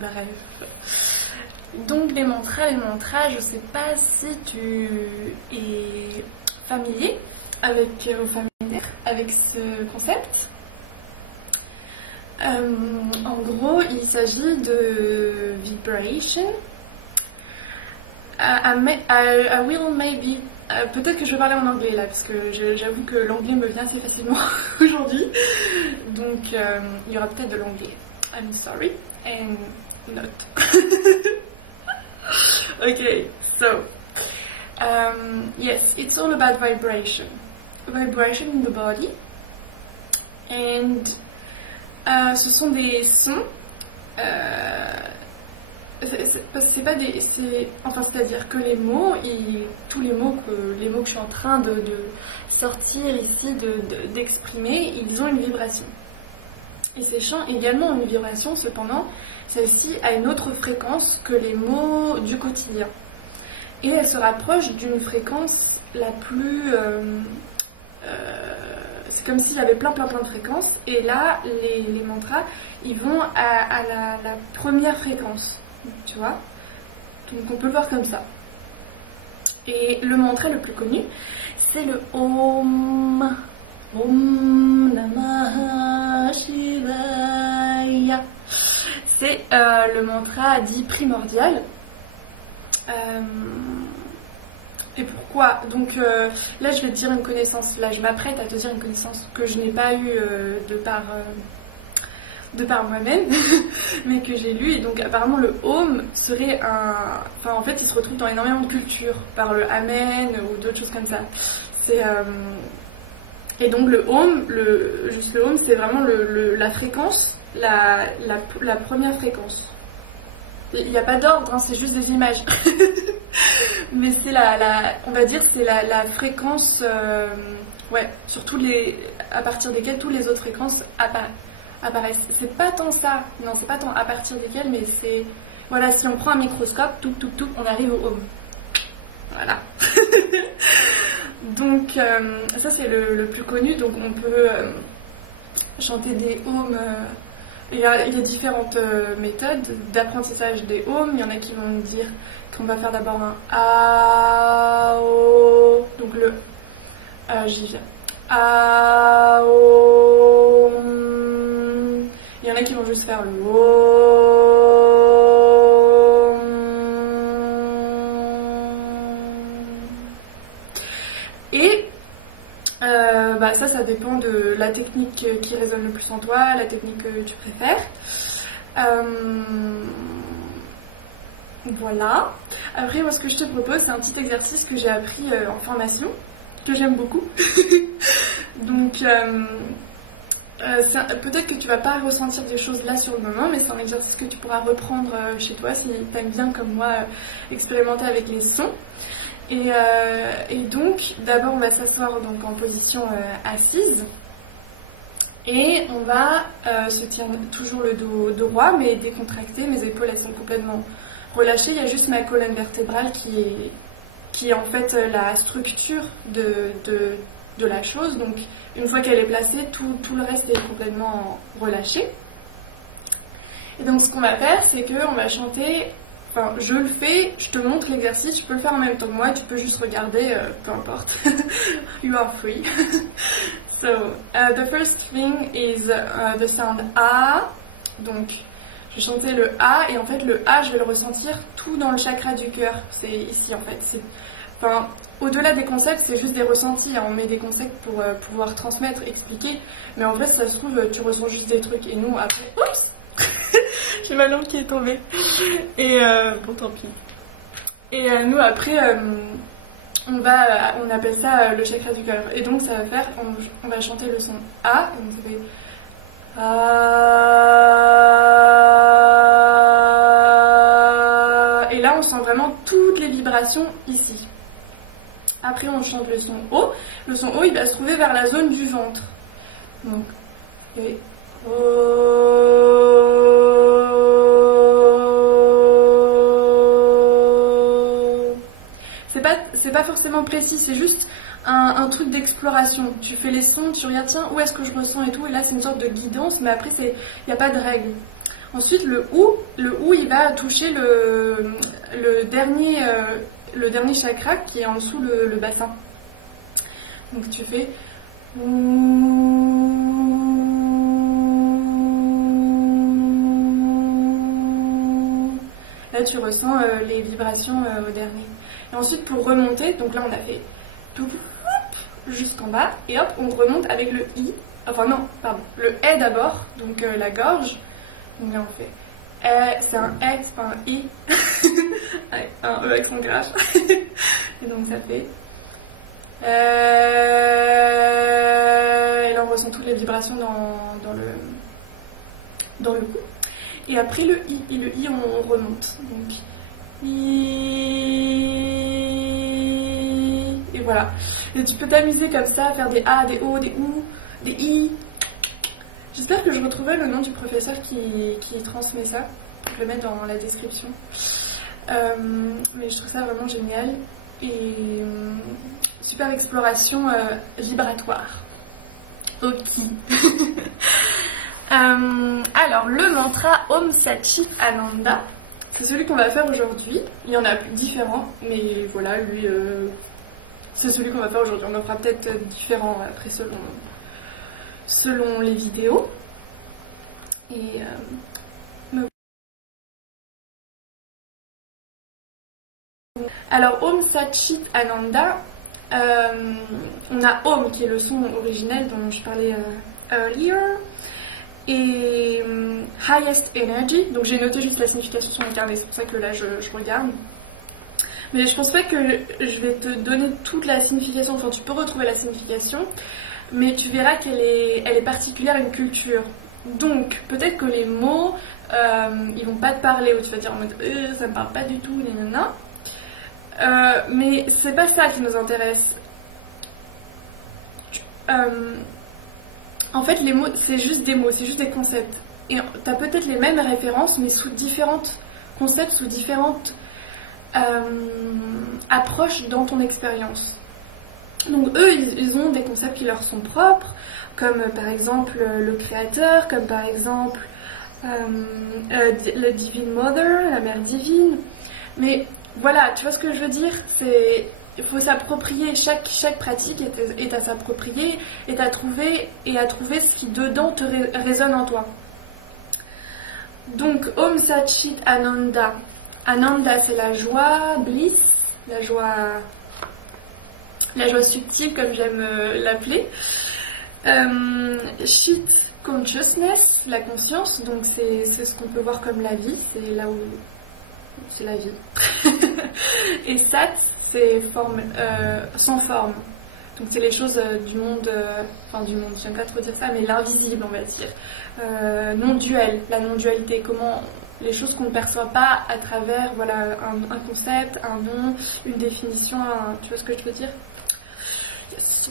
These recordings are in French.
Bref. Donc les mantras, je sais pas si tu es familier avec, familière avec ce concept. En gros, il s'agit de vibration. I will maybe... peut-être que je vais parler en anglais là, parce que j'avoue que l'anglais me vient assez facilement aujourd'hui. Donc il y aura peut-être de l'anglais. I'm sorry. And not. Okay, so yes, it's all about vibration in the body, and ce sont des sons. C'est pas des, enfin c'est-à-dire que les mots, tous les mots que je suis en train de sortir ici, d'exprimer, ils ont une vibration. Et ces chants également ont une vibration, cependant, celle-ci a une autre fréquence que les mots du quotidien. Et elle se rapproche d'une fréquence la plus... c'est comme s'il y avait plein de fréquences. Et là, les mantras, ils vont à la première fréquence. Tu vois? Donc on peut le voir comme ça. Et le mantra le plus connu, c'est le Om. Om Namah Shivaya. C'est le mantra dit primordial. Et pourquoi? Donc là je vais te dire une connaissance, là je m'apprête à te dire une connaissance que je n'ai pas eue de par moi-même, mais que j'ai lu. Et donc apparemment le Om serait un... Enfin en fait il se retrouve dans énormément de cultures, par le Amen ou d'autres choses comme ça. C'est... Et donc le Om, juste le Om, c'est vraiment la fréquence, la première fréquence. Il n'y a pas d'ordre, hein, c'est juste des images. Mais c'est on va dire c'est la fréquence, ouais, sur à partir desquelles toutes les autres fréquences apparaissent. C'est pas tant ça, non, c'est pas tant à partir desquelles, mais c'est, voilà, si on prend un microscope, tout, on arrive au Om. Voilà. Donc ça c'est le plus connu. Donc on peut chanter des Om. Il y a différentes méthodes d'apprentissage des Om. Il y en a qui vont dire qu'on va faire d'abord un A-O. Donc le j'y viens. A-O. Il y en a qui vont juste faire le O. Et ça dépend de la technique qui résonne le plus en toi, la technique que tu préfères. Voilà. Après, moi, ce que je te propose, c'est un petit exercice que j'ai appris en formation, que j'aime beaucoup. Donc, peut-être que tu vas pas ressentir des choses là sur le moment, mais c'est un exercice que tu pourras reprendre chez toi si tu aimes bien, comme moi, expérimenter avec les sons. Et donc, d'abord, on va s'asseoir donc en position assise. Et on va se tenir toujours le dos droit, mais décontracté. Mes épaules, elles sont complètement relâchées. Il y a juste ma colonne vertébrale qui est en fait la structure de la chose. Donc, une fois qu'elle est placée, tout le reste est complètement relâché. Et donc, ce qu'on va faire, c'est qu'on va chanter... Enfin, je le fais, je te montre l'exercice, tu peux le faire en même temps que moi, tu peux juste regarder, peu importe. You are free. So, the first thing is the sound A. Donc, je vais chanter le A, et en fait, le A, je vais le ressentir tout dans le chakra du cœur. C'est ici, en fait. Enfin, au-delà des concepts, c'est juste des ressentis. Hein. On met des concepts pour pouvoir transmettre, expliquer. Mais en fait, ça se trouve, tu ressens juste des trucs. Et nous, après... Oups. J'ai ma langue qui est tombée. Et bon, tant pis. Et nous, après, on appelle ça le chakra du cœur. Et donc, ça va faire, on va chanter le son A. Et donc, ça fait A. Et là, on sent vraiment toutes les vibrations ici. Après, on chante le son O. Le son O, il va se trouver vers la zone du ventre. Donc, et c'est pas forcément précis, c'est juste un truc d'exploration. Tu fais les sons, tu regardes, tiens, où est-ce que je ressens et tout, et là c'est une sorte de guidance, mais après il n'y a pas de règle. Ensuite le OU il va toucher le dernier chakra qui est en dessous le bassin. Donc tu fais là tu ressens les vibrations au dernier. Et ensuite pour remonter, donc là on a fait tout jusqu'en bas et hop on remonte avec le I, enfin non pardon, le E d'abord, donc la gorge. Donc là on fait c'est un E, c'est pas un I. Ouais, un E avec son crash. Et donc ça fait et là on ressent toutes les vibrations dans le cou. Et après le I on remonte. Donc I. Et voilà. Et tu peux t'amuser comme ça, à faire des A, des O, des OU, des I. J'espère que je retrouverai le nom du professeur qui transmet ça. Je vais le mettre dans la description. Mais je trouve ça vraiment génial. Et super exploration vibratoire. Ok. Alors, le mantra Om Sat Chit Ananda, c'est celui qu'on va faire aujourd'hui. Il y en a différents, mais voilà, lui, c'est celui qu'on va faire aujourd'hui. On en fera peut-être différents après selon les vidéos. Et alors, Om Sat Chit Ananda, on a Om qui est le son originel dont je parlais earlier. Et Highest Energy, donc j'ai noté juste la signification sur mon carnet, c'est pour ça que là je regarde. Mais je pense pas que je vais te donner toute la signification, enfin tu peux retrouver la signification, mais tu verras qu'elle est particulière à une culture. Donc peut-être que les mots, ils vont pas te parler, ou tu vas dire en mode ça me parle pas du tout, nanana. Mais c'est pas ça qui nous intéresse. En fait, les mots, c'est juste des mots, c'est juste des concepts. Et tu as peut-être les mêmes références, mais sous différentes concepts, sous différentes approches dans ton expérience. Donc eux, ils ont des concepts qui leur sont propres, comme par exemple le créateur, comme par exemple la Divine Mother, la Mère Divine. Mais voilà, tu vois ce que je veux dire? Il faut s'approprier, chaque pratique est à s'approprier, et à trouver ce qui dedans te résonne en toi. Donc Om Sat Chit Ananda. Ananda c'est la joie, bliss, la joie subtile comme j'aime l'appeler. Chit consciousness, la conscience, donc c'est ce qu'on peut voir comme la vie, c'est là où c'est la vie. Et Sat c'est forme, sans forme. Donc c'est les choses du monde, enfin du monde, j'aime pas trop dire ça, mais l'invisible on va dire. Non-duel, la non-dualité, comment les choses qu'on ne perçoit pas à travers voilà, un concept, un nom, une définition, tu vois ce que je veux dire? Yes.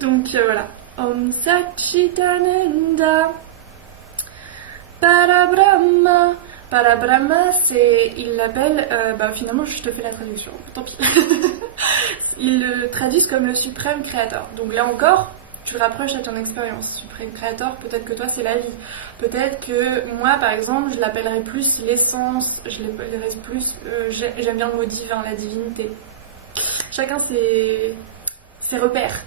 Donc voilà. Om Sat Chit Ananda Parabrahma. Parabrahma, il l'appelle, finalement je te fais la traduction, tant pis. Ils le traduisent comme le suprême créateur. Donc là encore, tu le rapproches à ton expérience. Suprême créateur, peut-être que toi c'est la vie. Peut-être que moi par exemple, je l'appellerais plus l'essence, je l'appellerais plus, j'aime bien le mot divin, la divinité. Chacun ses repères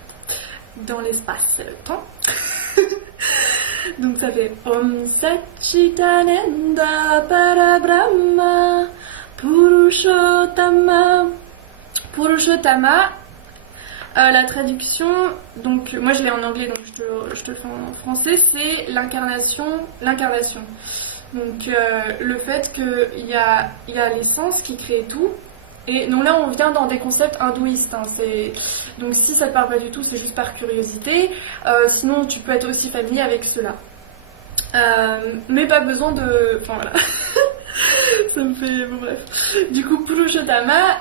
dans l'espace et le temps. Donc ça fait Om Sat Chit Ananda Parabrahma Purushottama. Purushottama, la traduction, donc moi je l'ai en anglais donc je te le fais en français, c'est l'incarnation. Donc le fait qu'il y a l'essence qui crée tout. Et donc là on vient dans des concepts hindouistes, hein, donc si ça te parle pas du tout c'est juste par curiosité, sinon tu peux être aussi familier avec cela. Mais pas besoin de... Enfin voilà, ça me fait... Bon bref. Du coup Purushottama,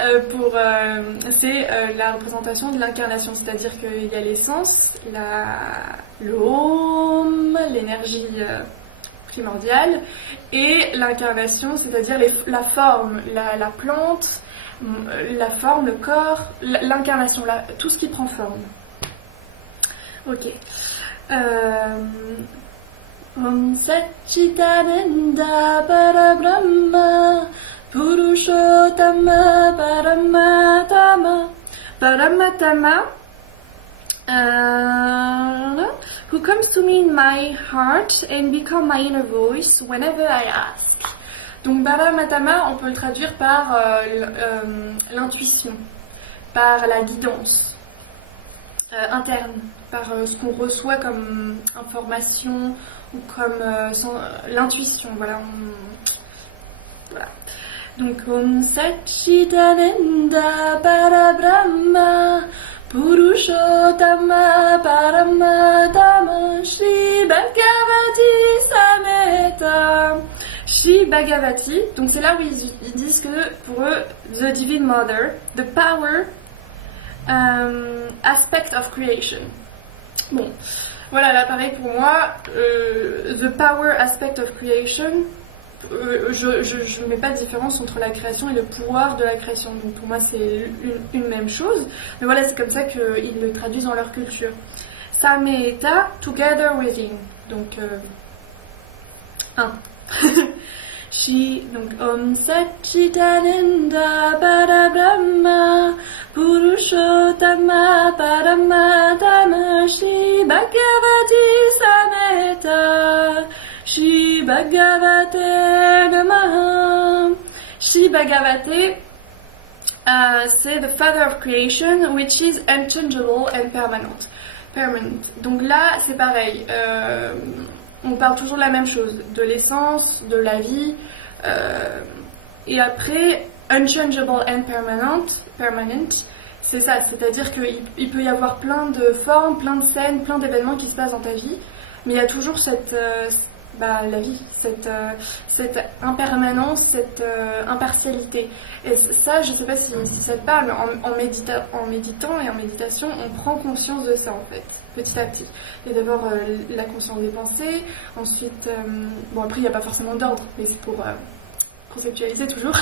c'est la représentation de l'incarnation, c'est-à-dire qu'il y a l'essence, le Om, l'énergie primordiale, et l'incarnation, c'est-à-dire la forme, la plante, la forme, le corps, l'incarnation, tout ce qui prend forme. Ok. Om Satchitananda Parabrahma Purushottama Paramatama Paramatama who comes to me in my heart and become my inner voice whenever I ask. Donc Paramatama, on peut le traduire par l'intuition, par la guidance interne, par ce qu'on reçoit comme information ou comme l'intuition. Voilà, voilà. Donc Om Satchitananda Parabrahma Purushottama Paramatama Shri Bhagavati Sameta. Shri Bhagavati, donc c'est là où ils disent que pour eux, the Divine Mother, the power aspect of creation. Bon, voilà, là pareil pour moi, the power aspect of creation, je ne mets pas de différence entre la création et le pouvoir de la création, donc pour moi c'est une même chose, mais voilà, c'est comme ça qu'ils le traduisent dans leur culture. Sameta, together within, donc un. Donc Om Satchitananda Parabrahma Purushottama Paramatama Shri Bhagavati Sameta Shri Bhagavate Namaha. Shri Bhagavate, c'est the Father of Creation, which is unchangeable and permanent. Donc là, c'est pareil. On parle toujours de la même chose, de l'essence, de la vie, et après, unchangeable and permanent, c'est ça, c'est-à-dire qu'il peut y avoir plein de formes, plein de scènes, plein d'événements qui se passent dans ta vie, mais il y a toujours la vie, cette impermanence, cette impartialité. Et ça, je ne sais pas si ça te parle, mais en méditant et en méditation, on prend conscience de ça en fait, petit à petit. Il y a d'abord la conscience des pensées, ensuite, bon après il n'y a pas forcément d'ordre, mais c'est pour conceptualiser toujours,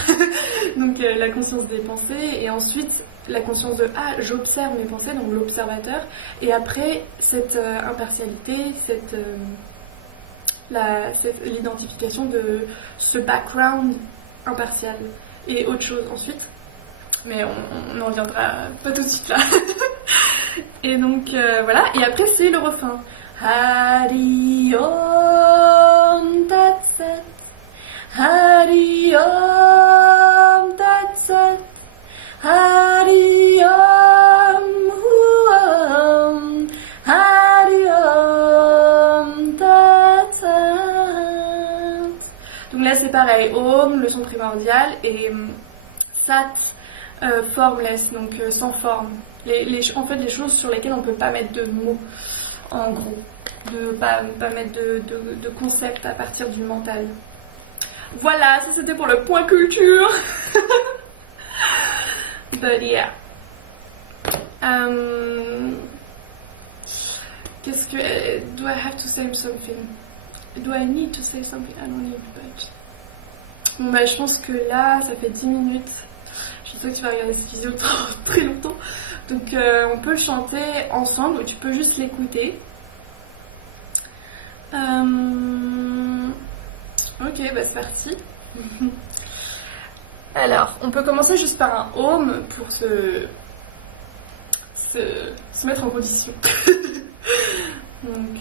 donc la conscience des pensées, et ensuite la conscience de « ah, j'observe mes pensées », donc l'observateur, et après cette impartialité, l'identification de ce background impartial et autre chose ensuite, mais on en reviendra pas tout de suite là. Et donc voilà, et après c'est le refrain. Hari Om Tat Sat, Hari Om Tat Sat, Hari Om Om, Hari Om Tat Sat. Donc là c'est pareil, Om, le son primordial, et Sat, formless, donc sans forme. En fait, les choses sur lesquelles on ne peut pas mettre de mots, en gros, de pas mettre de concept à partir du mental. Voilà, ça c'était pour le point culture. But yeah. Qu'est-ce que... Do I have to say something? Do I need to say something? I don't need, but... Bon bah je pense que là, ça fait 10 minutes. Je sais que tu vas regarder cette vidéo très longtemps. Donc on peut le chanter ensemble ou tu peux juste l'écouter. Ok, bah c'est parti. Alors, on peut commencer juste par un Om pour se mettre en condition. Donc,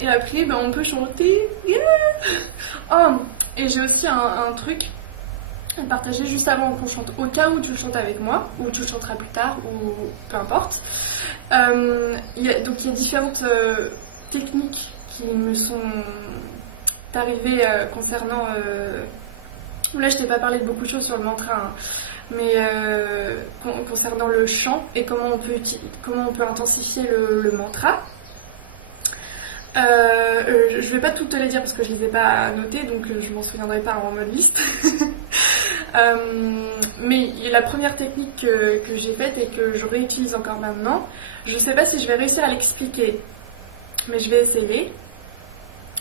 et après, ben, on peut chanter. Yeah. Oh, et j'ai aussi un truc à partager juste avant qu'on chante, au cas où tu le chantes avec moi, ou tu le chanteras plus tard, ou peu importe. Donc il y a différentes techniques qui me sont arrivées concernant... Là, je t'ai pas parlé de beaucoup de choses sur le mantra, hein, mais concernant le chant et comment on peut intensifier le mantra. Je vais pas toutes te les dire parce que je les ai pas notées, donc je m'en souviendrai pas en mode liste. Mais la première technique que j'ai faite et que je réutilise encore maintenant, je ne sais pas si je vais réussir à l'expliquer, mais je vais essayer.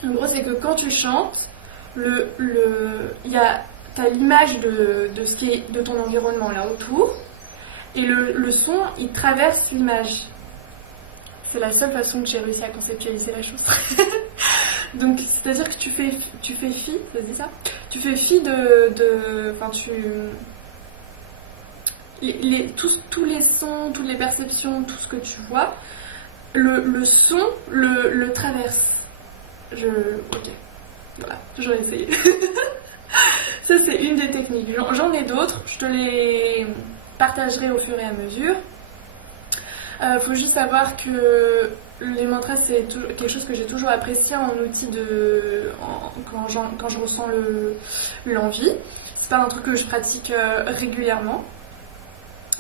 En gros, c'est que quand tu chantes, t'as l'image de ton environnement là autour, et le son, il traverse l'image. C'est la seule façon que j'ai réussi à conceptualiser la chose. Donc, c'est-à-dire que tu fais fi, ça dit ça? Tu fais fi tous les sons, toutes les perceptions, tout ce que tu vois, le son le traverse. Ok, voilà, j'aurais essayé. Ça, c'est une des techniques. J'en ai d'autres, je te les partagerai au fur et à mesure. Faut juste savoir que les mantras, c'est quelque chose que j'ai toujours apprécié en outil quand je ressens l'envie. C'est pas un truc que je pratique régulièrement.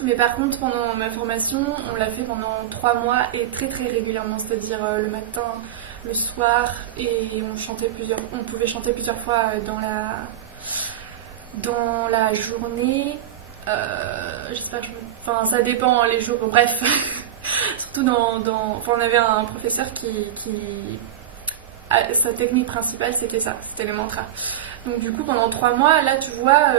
Mais par contre, pendant ma formation, on l'a fait pendant 3 mois et très très régulièrement, c'est-à-dire le matin, le soir, et on pouvait chanter plusieurs fois dans la journée. J'espère que enfin, ça dépend les jours, bref. Surtout on avait un professeur sa technique principale c'était ça, c'était les mantras. Donc du coup pendant 3 mois, là tu vois,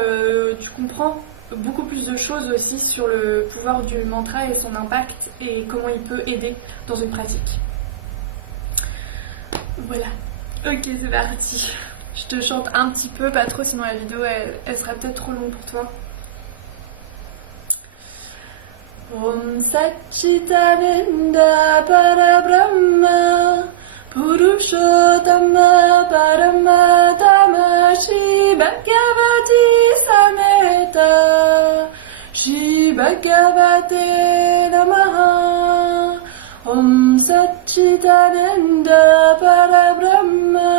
tu comprends beaucoup plus de choses aussi sur le pouvoir du mantra et son impact et comment il peut aider dans une pratique. Voilà, ok, c'est parti. Je te chante un petit peu, pas trop, sinon la vidéo elle sera peut-être trop longue pour toi. Om Satchitananda Parabrahma Purushottama Paramatama Shri Bhagavati Sameta Shri Bhagavate Namaha. Om Satchitananda Parabrahma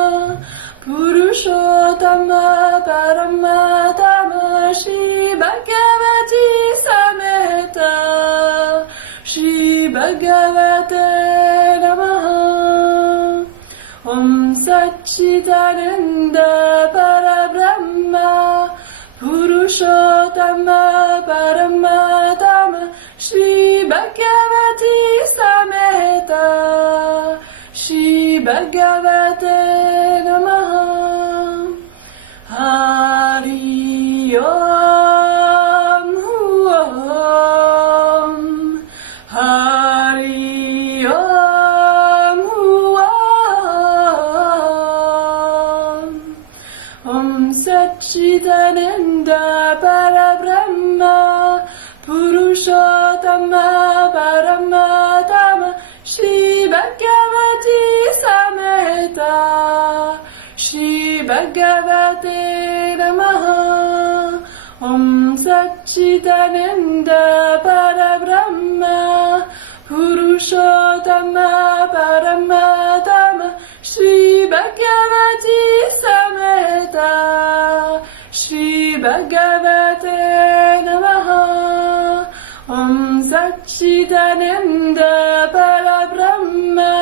Purushottama Paramatama Shri Bhagavati Sameta Shri Bhagavate Namaha. Om Satchitananda Parabrahma Purushottama Paramatama Shri Bhagavati Sameta Shri Bhagavate Namaha. Hari Om Om Hari Om Om Satchitananda Parabrahma Purushottama Paramatama Shri Bhagavati Sameta Shri Bhagavate Namaha. Om Satchitananda Parabrahma Purushottama Paramatama Shri Bhagavati Sameta Shri Bhagavate Namaha. Om Satchitananda Parabrahma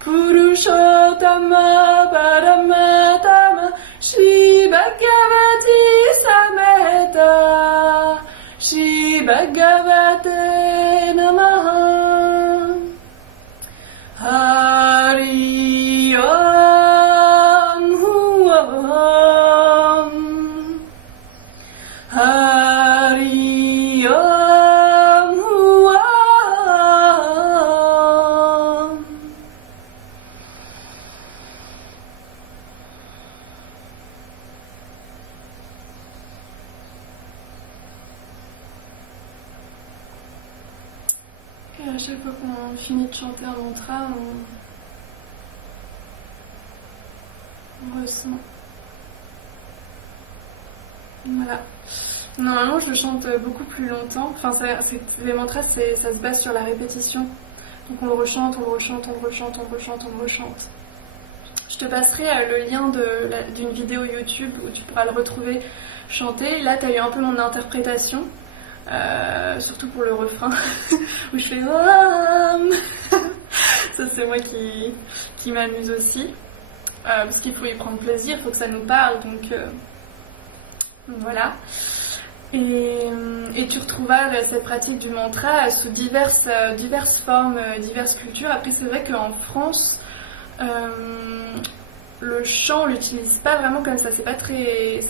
Purushottama Paramatama Shri Bhagavati Sameta Shri Bhagavate Namaha. Hari Om Om Hari Om Om. Et à chaque fois qu'on finit de chanter un mantra, on ressent. Voilà. Normalement, je chante beaucoup plus longtemps. Enfin, les mantras, ça se base sur la répétition. Donc on le rechante, on le rechante, on le rechante, on le rechante, on le rechante. Je te passerai le lien d'une vidéo YouTube où tu pourras le retrouver chanter. Là, tu as eu un peu mon interprétation. Surtout pour le refrain où je fais Om. Ça c'est moi qui m'amuse aussi parce qu'il faut y prendre plaisir, il faut que ça nous parle, donc Voilà. Et tu retrouveras cette pratique du mantra sous diverses formes, diverses cultures. Après, c'est vrai qu'en France, le chant, on l'utilise pas vraiment comme ça. C'est pas très.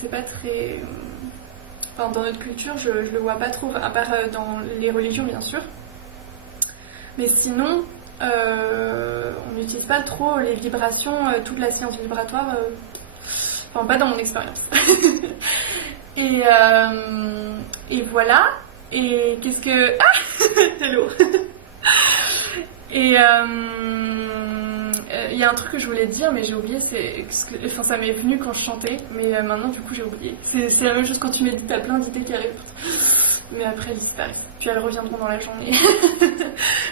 Enfin, dans notre culture, je le vois pas trop, à part dans les religions, bien sûr. Mais sinon, on n'utilise pas trop les vibrations, toute la science vibratoire. Enfin, pas dans mon expérience. Et voilà. Et qu'est-ce que... Ah, c'est lourd. Et il y a un truc que je voulais dire, mais j'ai oublié. Enfin, ça m'est venu quand je chantais, mais maintenant, du coup, j'ai oublié. C'est la même chose quand tu médites, t'as plein d'idées qui arrivent. Mais après, elles disparaissent. Puis elles reviendront dans la journée.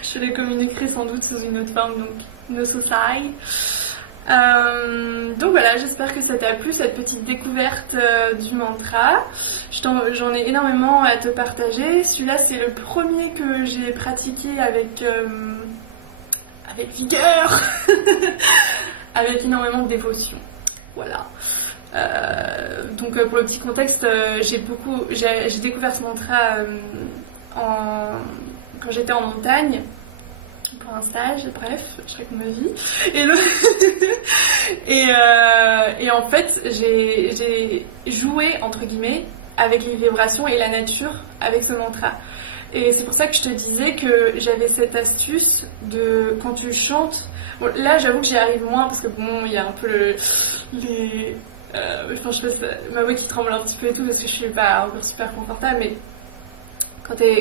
Je les communiquerai sans doute sous une autre forme, donc no society. Donc voilà, j'espère que ça t'a plu, cette petite découverte du mantra. J'en ai énormément à te partager. Celui-là, c'est le premier que j'ai pratiqué avec vigueur, avec énormément de dévotion. Voilà. Donc pour le petit contexte, j'ai découvert ce mantra quand j'étais en montagne. Pour un stage, bref, je raconte ma vie. Et en fait, j'ai joué, entre guillemets, avec les vibrations et la nature avec ce mantra. Et c'est pour ça que je te disais que j'avais cette astuce de, quand tu chantes, bon, là j'avoue que j'y arrive moins parce que bon, il y a un peu enfin, je sais, ma voix qui tremble un petit peu et tout parce que je suis pas encore super confortable, mais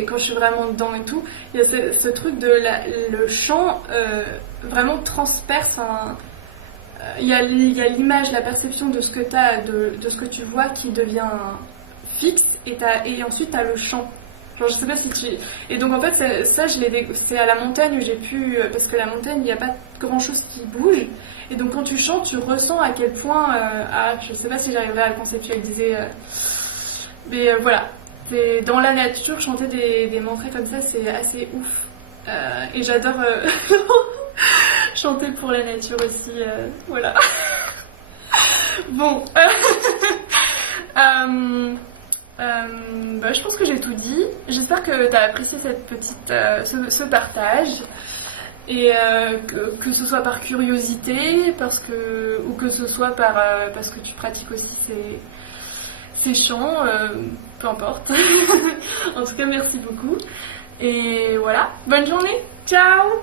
quand je suis vraiment dedans et tout, il y a ce truc de le chant vraiment transperce. Il y a l'image, la perception de ce que t'as, de ce que tu vois qui devient fixe, et ensuite t'as le chant. Genre, je sais pas si tu... Et donc en fait, c'est à la montagne où j'ai pu... Parce que la montagne, il n'y a pas grand chose qui bouge. Et donc quand tu chantes, tu ressens à quel point... je sais pas si j'arriverai à le conceptualiser. Mais voilà. Dans la nature, chanter des mantras comme ça, c'est assez ouf. Et j'adore chanter pour la nature aussi. Voilà. Bon. Je pense que j'ai tout dit. J'espère que tu as apprécié cette petite, ce partage. Et que ce soit par curiosité, ou que ce soit parce que tu pratiques aussi ces chants, peu importe. En tout cas, merci beaucoup. Et voilà, bonne journée. Ciao.